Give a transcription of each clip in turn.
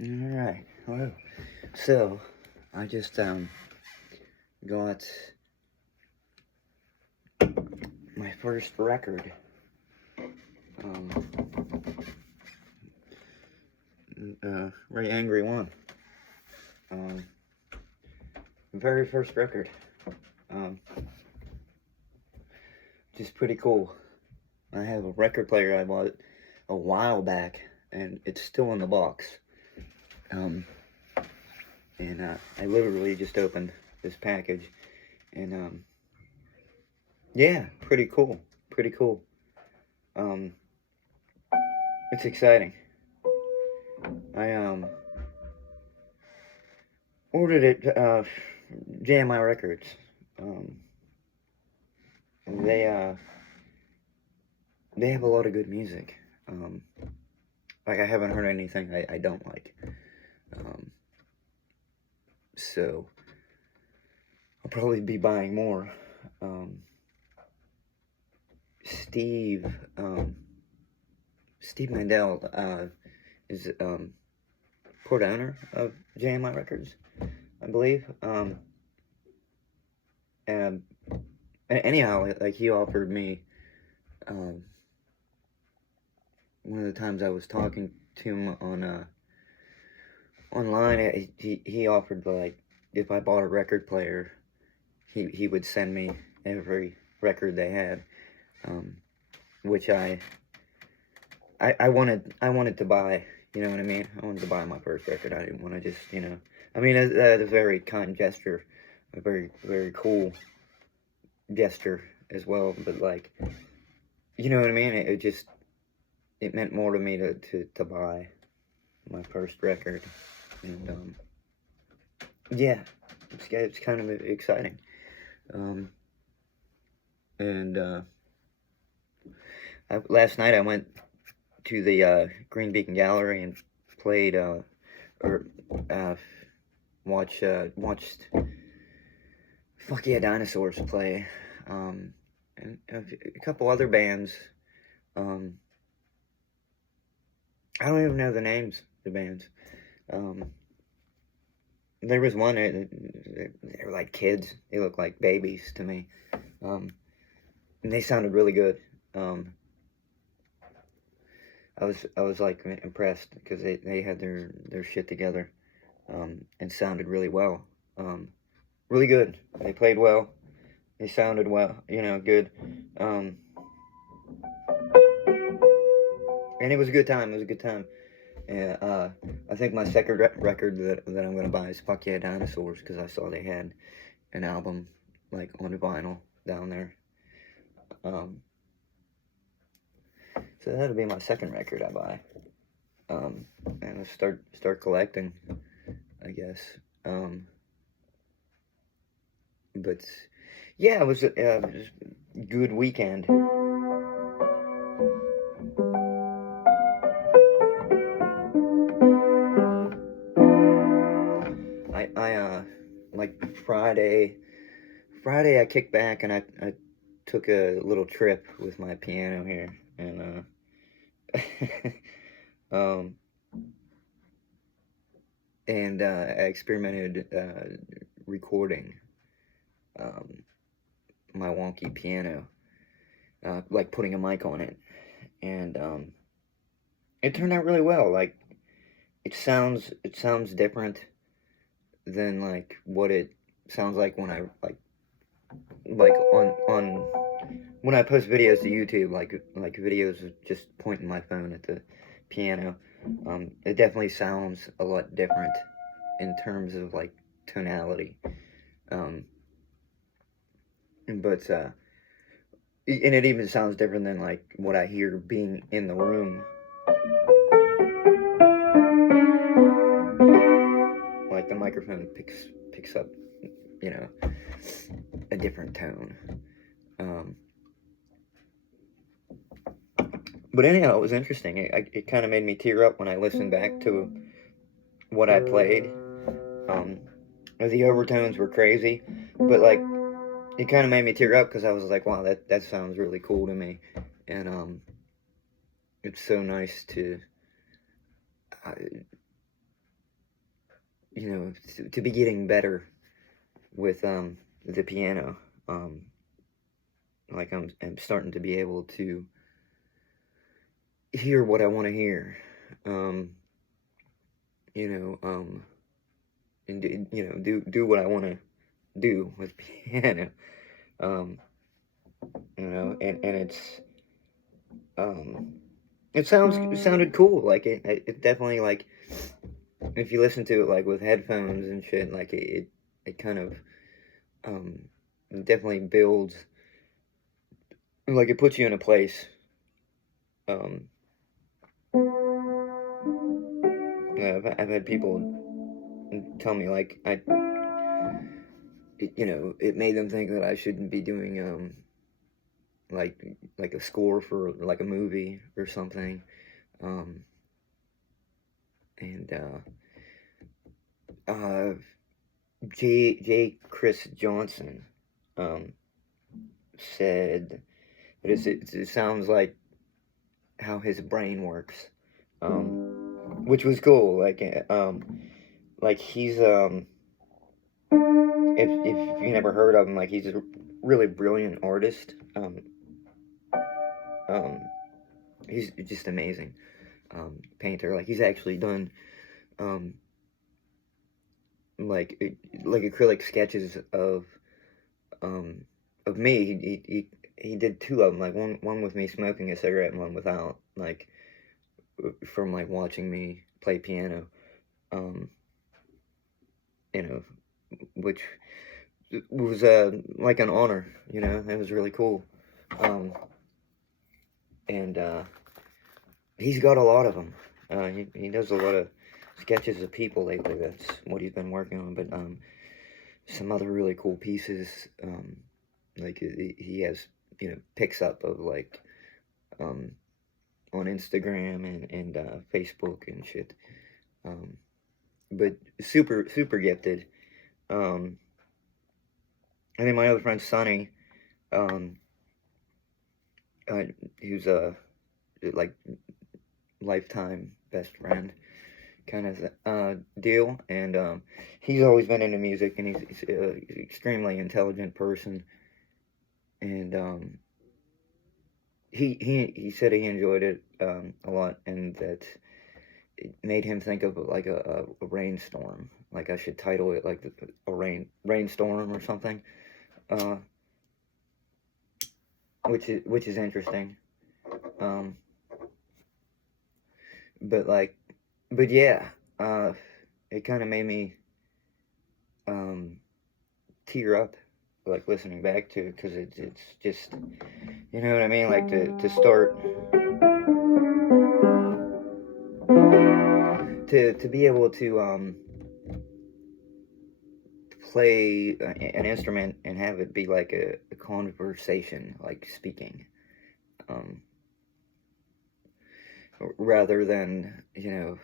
Alright, well, so, I just, got my first record, Very Angry One, um, very first record, um, just pretty cool. I have a record player I bought a while back, and it's still in the box, um, and, I literally just opened this package, and, yeah, pretty cool, um, it's exciting. I, ordered it, JMI Records. Um, they, uh, they have a lot of good music. Like, I haven't heard anything I don't like. Um, so, I'll probably be buying more. Um, Steve, um, Steve Mandel, is, part owner of JMI Records, I believe. And anyhow, like, he offered me, um, one of the times I was talking to him on, online, he offered, like, if I bought a record player, he would send me every record they had, which I wanted to buy, you know what I mean? I wanted to buy my first record. I didn't want to just, I mean, that's a very kind gesture, a very, very cool gesture as well, but, like, you know what I mean? It just, it meant more to me to buy my first record, and, yeah, it's kind of exciting. Um, and last night I went to the Green Beacon Gallery and played, or watched Fuck Yeah Dinosaurs play, and a couple other bands. Um, I don't even know the names of the bands. There was one, they were like kids. They looked like babies to me. And they sounded really good. I was like impressed because they had their shit together, and sounded really well. Really good. They played well. They sounded well, good. Um, and it was a good time. It was a good time. Yeah, I think my second record that I'm gonna buy is Fuck Yeah Dinosaurs because I saw they had an album like on vinyl down there. Um, so that'll be my second record I buy. And I start collecting, I guess. But yeah, it was a good weekend. I like Friday I kicked back and I took a little trip with my piano here, and um and I experimented recording um my wonky piano, like putting a mic on it, and it turned out really well. Like, it sounds different than like what it sounds like when I like on when I post videos to YouTube, like videos of just pointing my phone at the piano. It definitely sounds a lot different in terms of like tonality. Um, but and it even sounds different than like what I hear being in the room. Like the microphone picks up, you know, a different tone. Um, but anyhow, it was interesting. It kind of made me tear up when I listened back to what I played. Um, the overtones were crazy, but like it kind of made me tear up because I was like, wow, that sounds really cool to me, and it's so nice to to be getting better with the piano. Like I'm starting to be able to hear what I want to hear. Um, you know, and do what I want to do with piano. Um, and um, it sounded cool. Like it definitely, like, if you listen to it like with headphones and shit, like it kind of um definitely builds, like, it puts you in a place. Um, I've had people tell me, like, it made them think that I shouldn't be doing like a score for like a movie or something. Um, and uh, J. Chris Johnson um, said that it sounds like how his brain works, which was cool. Like he's if you never heard of him, like, he's a really brilliant artist. Um, he's just amazing. Painter. Like, he's actually done um like like acrylic sketches um of me. He did two of them, like one with me smoking a cigarette and one without, like, from, like, watching me play piano. Um, you know, which was like an honor. It was really cool. Um, and he's got a lot of them. He does a lot of sketches of people lately. That's what he's been working on. But some other really cool pieces. Like, he has, picks up of, like, um, on Instagram and Facebook and shit. But super gifted. Um, and then my other friend Sonny, um, who's a, like, lifetime best friend kind of deal, and he's always been into music, and he's an extremely intelligent person, and he said he enjoyed it a lot, and that it made him think of, like, a rainstorm. Like, I should title it like a rainstorm or something, uh, which is interesting. Um, but like, but yeah, it kind of made me um, tear up, like, listening back to it, because it's just, you know what I mean, like, to start to be able to play an instrument and have it be like a conversation, like speaking, um, rather than, because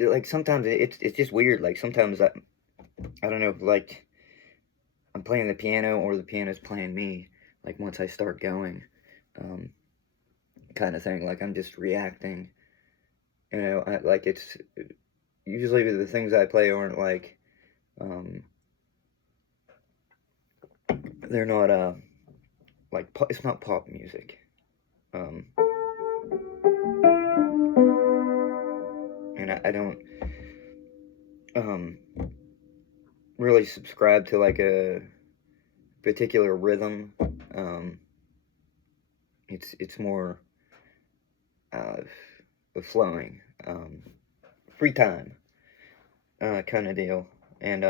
like, sometimes it's just weird. Like, sometimes I don't know if, like, I'm playing the piano or the piano's playing me. Like, once I start going, um, kind of thing. Like, I'm just reacting. Like, it's usually the things I play aren't like, um, they're not like it's not pop music. Um, and I don't um really subscribe to, like, a particular rhythm. Um, it's more uh flowing, free time, kind of deal. And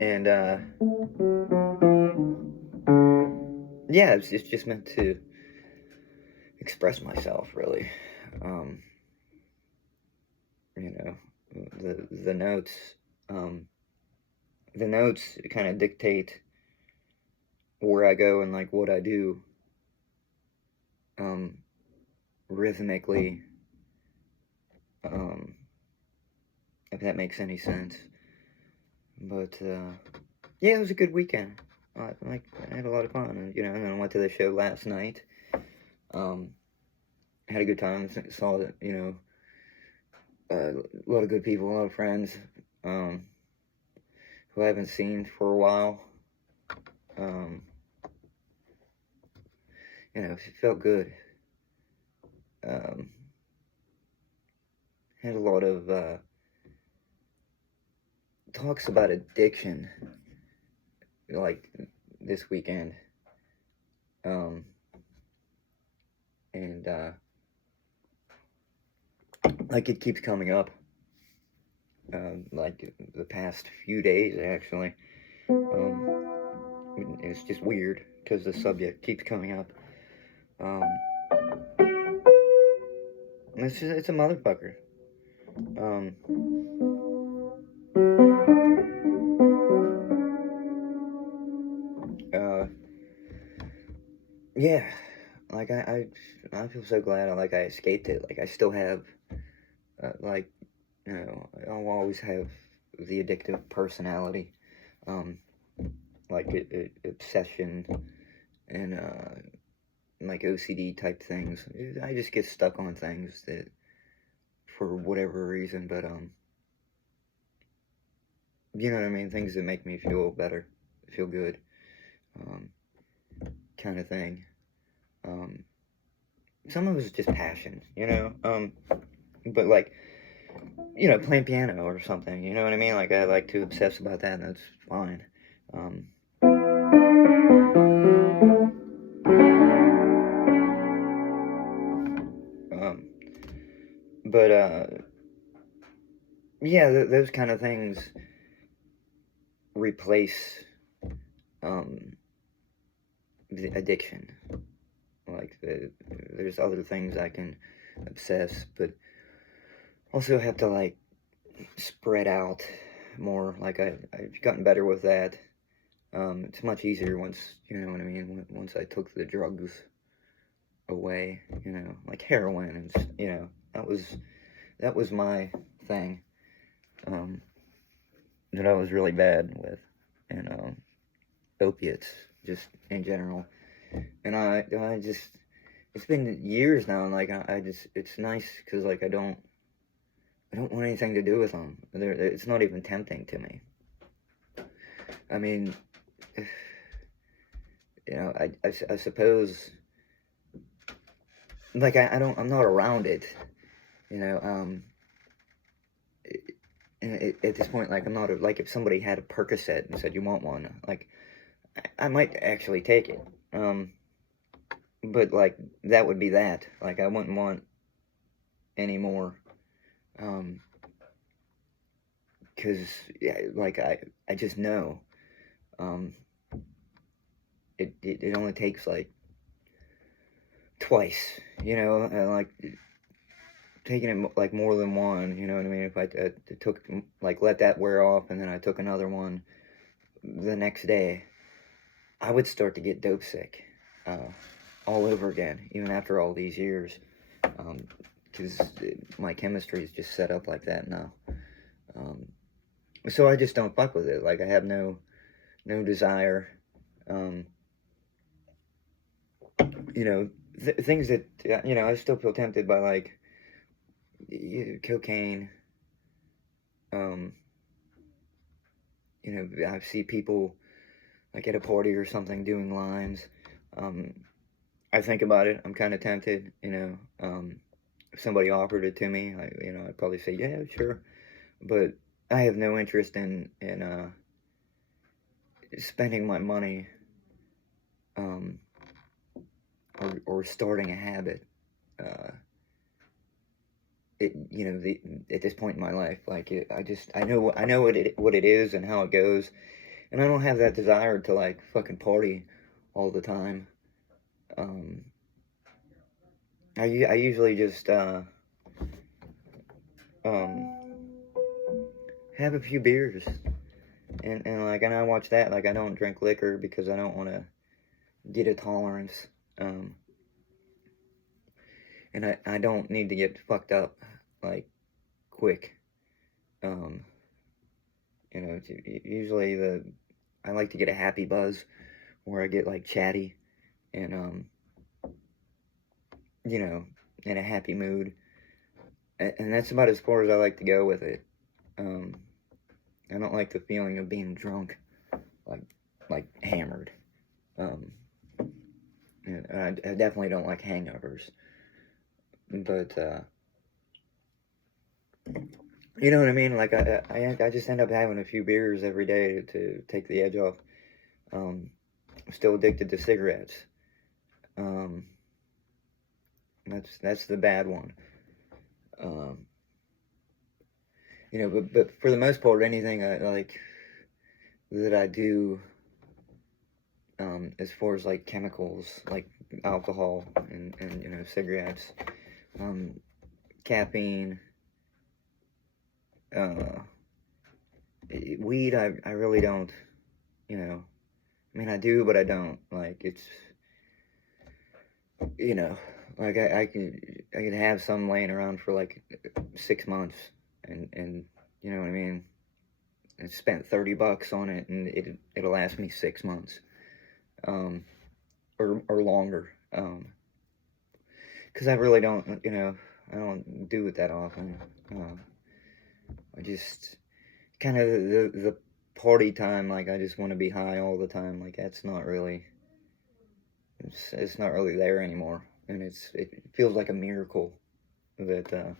and yeah, it's just meant to express myself, really. Um, you know, the notes, um, the notes kind of dictate where I go and, like, what I do, um, rhythmically, um, if that makes any sense. But yeah, it was a good weekend. I had a lot of fun, and you know, and then I went to the show last night. Um, had a good time. Saw that, you know, a lot of good people, a lot of friends, um, who I haven't seen for a while. Um, you know, it felt good. Um, had a lot of talks about addiction, like this weekend, um, and like it keeps coming up. Like the past few days, actually. It's just weird because the subject keeps coming up. Um, it's a motherfucker. Um, uh, yeah, like I feel so glad I escaped it. Like I still have, like, you know, I'll always have the addictive personality, um, like obsession and like OCD type things. I just get stuck on things that, for whatever reason, but you know what I mean? Things that make me feel better, feel good, um, kind of thing. Um, some of it's just passion, you know? But like, you know, playing piano or something, you know what I mean? Like, I like to obsess about that, and that's fine. Um, um, but, yeah, those kind of things replace, um, the addiction. Like, there's other things I can obsess, but also have to, like, spread out more. Like, I've gotten better with that. It's much easier once, you know what I mean, once I took the drugs away, you know, like heroin and, you know, that was my thing, um, that I was really bad with, and, opiates, just in general, and I just, it's been years now, and, like, I just, it's nice, because, like, I don't want anything to do with them. It's not even tempting to me. I mean, you know, I suppose, like, I'm not around it, you know, at this point, like, I'm not, like, if somebody had a Percocet and said, you want one, like, I might actually take it, but, like, that would be that, like, I wouldn't want any more, because, yeah, like, I just know, um, it only takes, like, twice, you know, like, taking it, like, more than one, you know what I mean, if I took, like, let that wear off, and then I took another one the next day, I would start to get dope sick, all over again, even after all these years, because my chemistry is just set up like that now, so I just don't fuck with it, like, I have no desire, um, you know, things that, you know, I still feel tempted by, like, cocaine, um, you know, I see people, like, at a party or something doing lines, um, I think about it, I'm kind of tempted, you know, if somebody offered it to me, you know, I'd probably say, yeah, sure, but I have no interest in spending my money, um, or starting a habit, uh, you know, at this point in my life, like, I know what it is and how it goes, and I don't have that desire to, like, fucking party all the time. um, I usually just, um, have a few beers, and like, and I watch that, like, I don't drink liquor because I don't want to get a tolerance, um, and I don't need to get fucked up, like, quick, um, you know, usually I like to get a happy buzz where I get like chatty and you know, in a happy mood, and that's about as far as I like to go with it. Um, I don't like the feeling of being drunk, like like hammered. Um, and I definitely don't like hangovers. But you know what I mean? Like I just end up having a few beers every day to take the edge off. I'm still addicted to cigarettes. Um, that's the bad one. Um, you know, but for the most part, anything I like that I do, as far as like chemicals, like alcohol and you know cigarettes, um, caffeine, uh, weed. I really don't. You know, I mean I do, but I don't. Like it's you know, like I could have some laying around for like 6 months, and you know what I mean. I spent $30 on it, and it'll last me 6 months, um, or longer, because I really don't, you know, I don't do it that often. I just kind of the party time, like I just want to be high all the time. Like that's not really, it's not really there anymore, and it feels like a miracle that that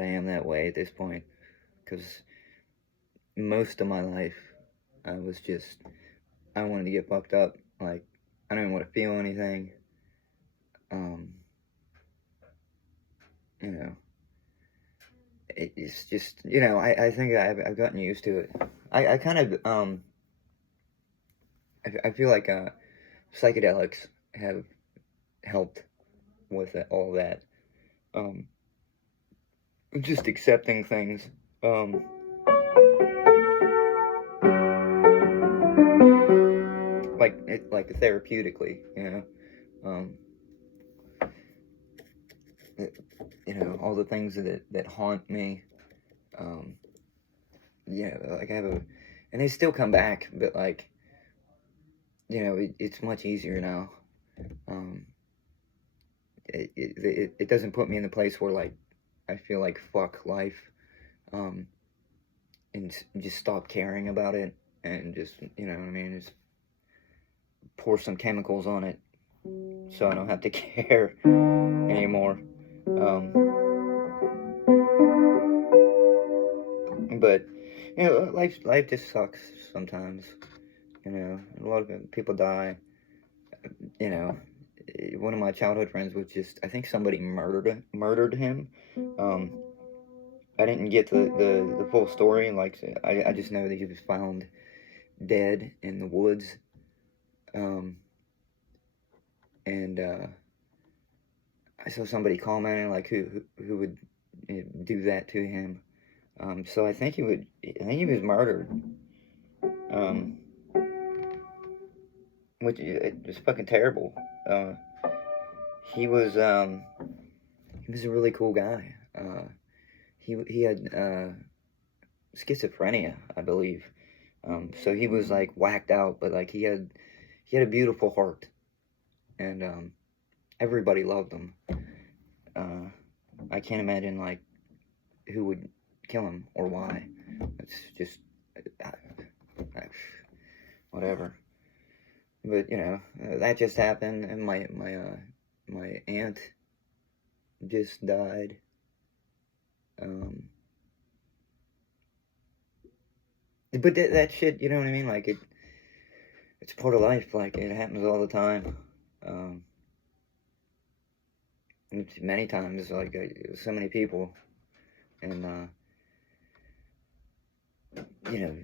I am that way at this point, because most of my life I was just I wanted to get fucked up. Like I don't even want to feel anything. Um, you know, it's just you know I think I've gotten used to it. I kind of I feel like psychedelics have helped with all that. Um, just accepting things. Um, like therapeutically, you know. Um, you know all the things that haunt me. Um, yeah, like I have a, and they still come back, but like you know it's much easier now. Um, it doesn't put me in the place where like I feel like fuck life, um, and just stop caring about it and just you know what I mean just pour some chemicals on it so I don't have to care anymore. Um, but you know life just sucks sometimes. You know a lot of people die. You know one of my childhood friends was just I think somebody murdered him. Um, I didn't get the full story. Like I just know that he was found dead in the woods. Um, and I saw somebody commenting like who would do that to him. So I think he would. I think he was murdered. Um, which it was fucking terrible. Uh, he was he was a really cool guy. He had schizophrenia, I believe. So he was like whacked out, but like he had a beautiful heart, and everybody loved him. Uh, I can't imagine like who would kill him or why. It's just uh, whatever. But you know that just happened, and my aunt just died. Um, but that shit, you know what I mean? Like it's part of life. Like it happens all the time. Um, many times, like so many people, and you know,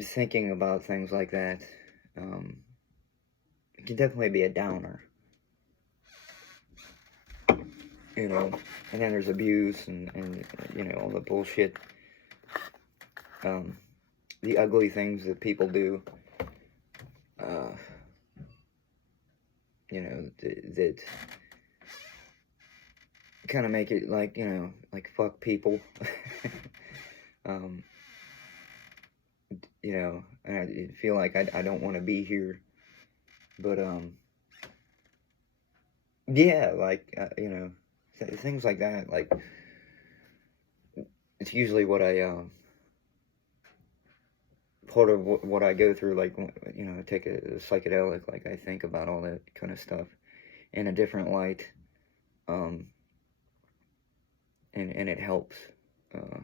thinking about things like that, um, it can definitely be a downer. You know, and then there's abuse and you know all the bullshit, um, the ugly things that people do. Uh, you know that kind of make it like you know like fuck people. um, you know, and I feel like I don't want to be here. But, yeah, like, you know, things like that, like, it's usually what I, part of what I go through, like, you know, take a psychedelic, like, I think about all that kind of stuff in a different light, um, and it helps, uh,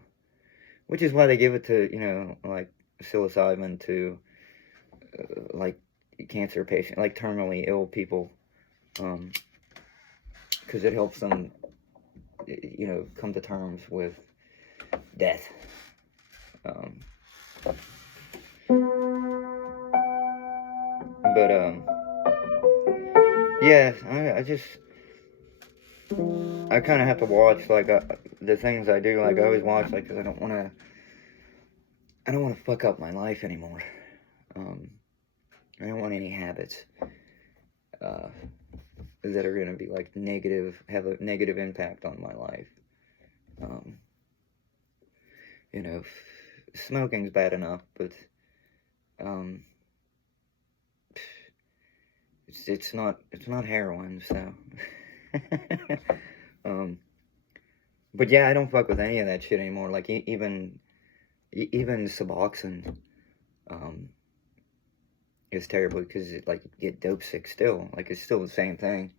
which is why they give it to, you know, like, psilocybin to, like, cancer patient, like, terminally ill people, because it helps them, you know, come to terms with death, um, but, yeah, I just, I kind of have to watch, like, the things I do, like, I always watch, like, because I don't want to fuck up my life anymore, I don't want any habits, uh, that are going to be, like, have a negative impact on my life, you know, smoking's bad enough, but, it's not heroin, so, but yeah, I don't fuck with any of that shit anymore, like, even Suboxone, is terrible, because it, like, you get dope sick still, like, it's still the same thing,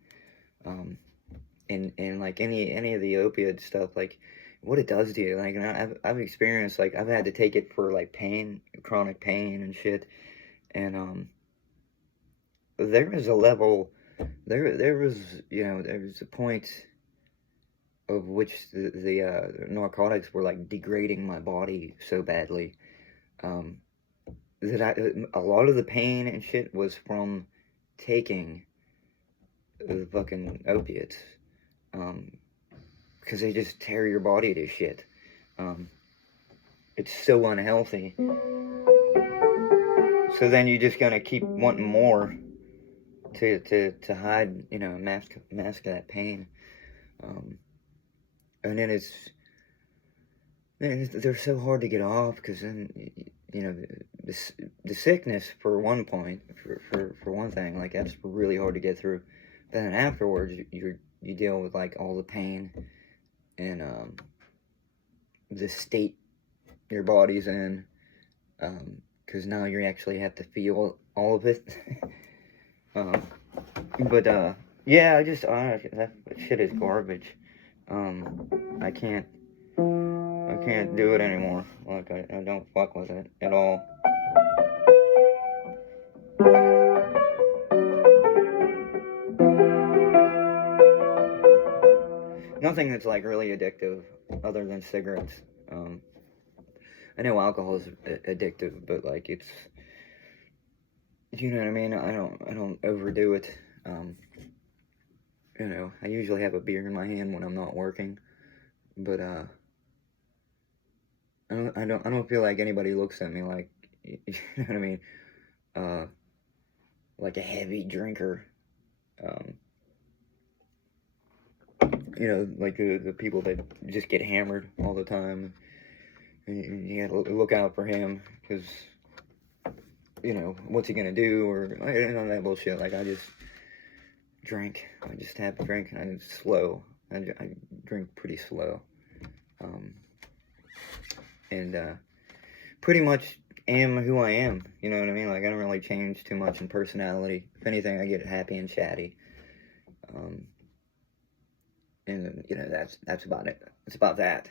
and like, any of the opiate stuff, like, what it does to you, like, and I've experienced, like, I've had to take it for, like, pain, chronic pain and shit, and, there was a level, there was, you know, there was a point of which the narcotics were, like, degrading my body so badly, that a lot of the pain and shit was from taking the fucking opiates, because they just tear your body to shit, it's so unhealthy, so then you're just gonna keep wanting more to hide, you know, mask that pain, and then they're so hard to get off, because then, you know, the sickness, for one point, for one thing, like, that's really hard to get through. Then afterwards, you deal with, like, all the pain and, the state your body's in, because now you actually have to feel all of it. But yeah, that shit is garbage. I can't do it anymore. Like, I don't fuck with it at all. Nothing that's, like, really addictive other than cigarettes. I know alcohol is addictive, but, like, it's, you know what I mean? I don't overdo it. You know, I usually have a beer in my hand when I'm not working, but I don't feel like anybody looks at me like, you know what I mean? Like a heavy drinker. You know, like the people that just get hammered all the time. You gotta look out for him, because, you know, what's he gonna do, or, you know, that bullshit. Like, I just drink. I just have a drink, and I'm slow. I drink pretty slow. And pretty much am who I am. You know what I mean? Like, I don't really change too much in personality. If anything, I get happy and chatty. And, you know, that's about it. It's about that.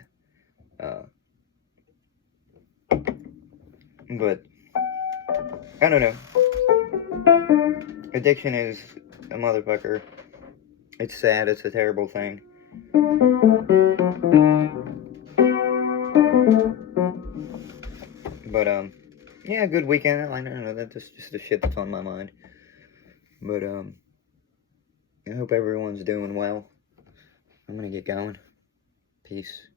But I don't know. Addiction is a motherfucker. It's sad. It's a terrible thing. But yeah, good weekend. I don't know. That's just the shit that's on my mind. But I hope everyone's doing well. I'm gonna get going. Peace.